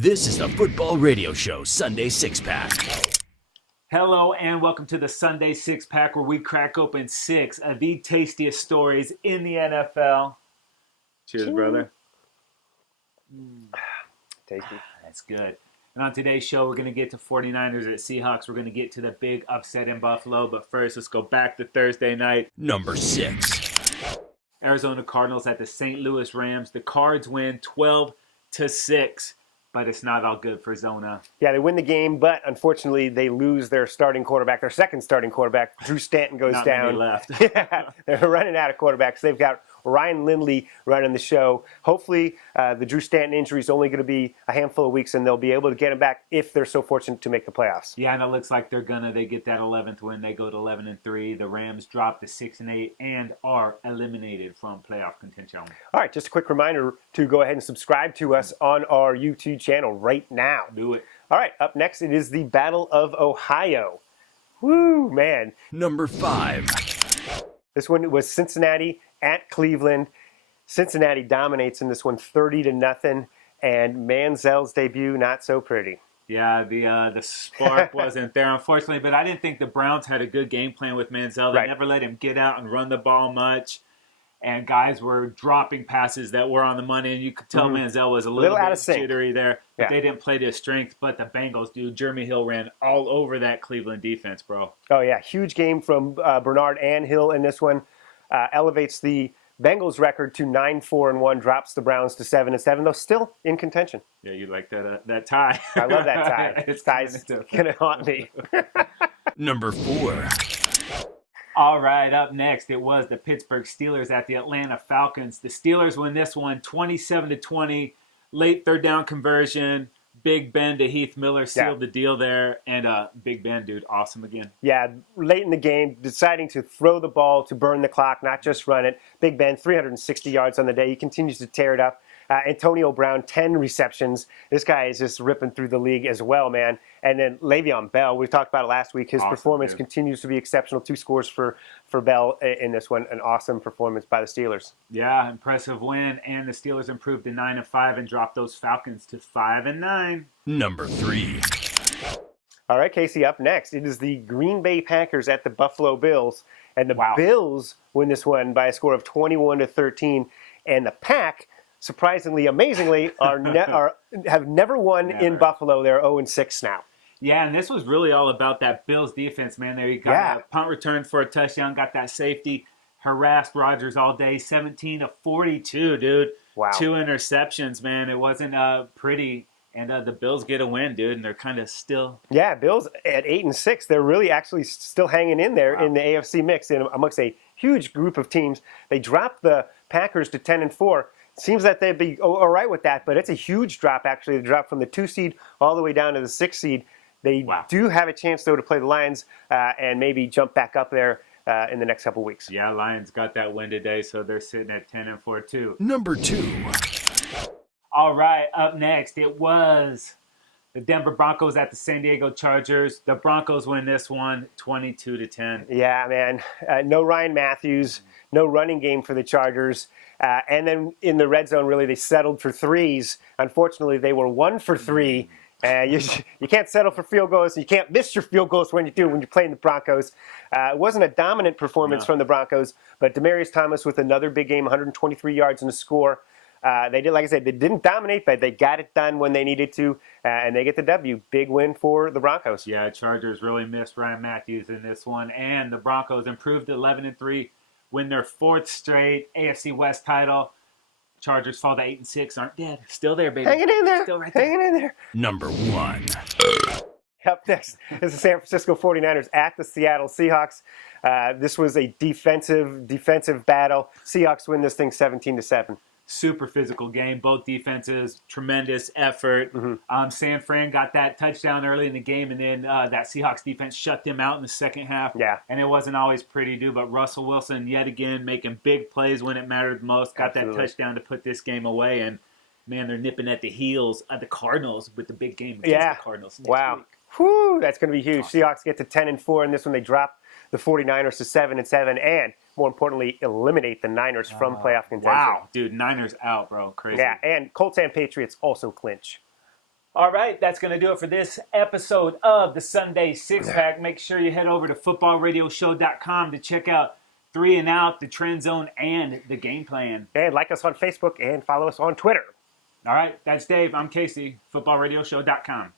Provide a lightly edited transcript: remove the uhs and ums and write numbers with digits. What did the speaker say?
This is the Football Radio Show Sunday Six Pack. Hello and welcome to the Sunday Six Pack, where we crack open six of the tastiest stories in the NFL. Cheers, brother. Tasty. That's good. And on today's show, we're going to get to 49ers at Seahawks. We're going to get to the big upset in Buffalo. But first, let's go back to Thursday night. Number 6. Arizona Cardinals at the St. Louis Rams. The Cards win 12-6. But it's not all good for Zona. Yeah, they win the game, but unfortunately they lose their starting quarterback, their second starting quarterback. Drew Stanton goes not down. Many left. Yeah, they're running out of quarterbacks. They've got Ryan Lindley running the show. Hopefully the Drew Stanton injury is only going to be a handful of weeks, and they'll be able to get him back if they're so fortunate to make the playoffs. Yeah, and it looks like they're gonna. They get that 11th win. They go to 11-3. The Rams drop to 6-8 and are eliminated from playoff contention. All right, just a quick reminder to go ahead and subscribe to us on our YouTube channel right now. Do it. All right, up next it is the Battle of Ohio. Woo, man. Number 5. This one was Cincinnati at Cleveland. Cincinnati dominates in this one 30-0, and Manziel's debut not so pretty. Yeah, the spark wasn't there, unfortunately, but I didn't think the Browns had a good game plan with Manziel. They never let him get out and run the ball much, and guys were dropping passes that were on the money, and you could tell Manziel was a little out bit of sync. jittery there, but they didn't play to his strength. But the Bengals, dude, Jeremy Hill ran all over that Cleveland defense, bro. Oh, yeah, huge game from Bernard and Hill in this one. Elevates the Bengals record to 9-4-1, drops the Browns to 7-7, though still in contention. Yeah, you like that tie. I love that tie. This tie's going to haunt me. Number 4. All right, up next, it was the Pittsburgh Steelers at the Atlanta Falcons. The Steelers win this one 27-20, late third down conversion. Big Ben to Heath Miller sealed the deal there, and Big Ben, dude, awesome again. Yeah, late in the game, deciding to throw the ball to burn the clock, not just run it. Big Ben, 360 yards on the day. He continues to tear it up. Antonio Brown, 10 receptions. This guy is just ripping through the league as well, man. And then Le'Veon Bell, we talked about it last week. His performance continues to be exceptional. 2 scores for Bell in this one. An awesome performance by the Steelers. Yeah, impressive win. And the Steelers improved to 9-5 and dropped those Falcons to 5-9. Number 3. All right, Casey, up next. It is the Green Bay Packers at the Buffalo Bills. And the Bills win this one by a score of 21-13. And the Pack, surprisingly, amazingly, have never won in Buffalo. They're 0-6 now. Yeah, and this was really all about that Bills defense, man. They got a punt return for a touchdown, got that safety, harassed Rodgers all day, 17-42, dude. Wow. 2 interceptions, man. It wasn't pretty. And the Bills get a win, dude, and they're kind of still. Yeah, Bills at 8-6. They're really actually still hanging in there in the AFC mix amongst a huge group of teams. They dropped the Packers to 10-4. Seems that they'd be all right with that, but it's a huge drop, actually. They dropped from the 2 seed all the way down to the 6 seed. They do have a chance, though, to play the Lions and maybe jump back up there in the next couple weeks. Yeah, Lions got that win today, so they're sitting at 10-4 too. Number 2. All right, up next, it was the Denver Broncos at the San Diego Chargers. The Broncos win this one 22-10. Yeah, man. No Ryan Matthews, no running game for the Chargers. And then in the red zone, really, they settled for threes. Unfortunately, they were 1 for 3. You can't settle for field goals. You can't miss your field goals when you're playing the Broncos. It wasn't a dominant performance from the Broncos, but Demaryius Thomas with another big game, 123 yards and a score. They did, like I said, they didn't dominate, but they got it done when they needed to, and they get the W. Big win for the Broncos. Yeah, Chargers really missed Ryan Matthews in this one, and the Broncos improved to 11-3, win their 4th straight AFC West title. Chargers fall to 8-6, aren't dead. Still there, baby. Hanging in there. Still right there. Hanging in there. Number 1. Up next is the San Francisco 49ers at the Seattle Seahawks. This was a defensive battle. Seahawks win this thing 17-7. Super physical game. Both defenses, tremendous effort. San Fran got that touchdown early in the game, and then that Seahawks defense shut them out in the second half. Yeah. And it wasn't always pretty, dude, but Russell Wilson, yet again, making big plays when it mattered most. Got that touchdown to put this game away, and, man, they're nipping at the heels of the Cardinals with the big game against the Cardinals next week. Whew, that's going to be huge. Awesome. Seahawks get to 10-4 in this one. They drop the 49ers to 7-7, and more importantly, eliminate the Niners from playoff contention. Wow, dude, Niners out, bro. Crazy. Yeah, and Colts and Patriots also clinch. All right, that's going to do it for this episode of the Sunday Six Pack. Make sure you head over to footballradioshow.com to check out 3 and Out, the Trend Zone, and the Game Plan. And like us on Facebook and follow us on Twitter. All right, that's Dave. I'm Casey, footballradioshow.com.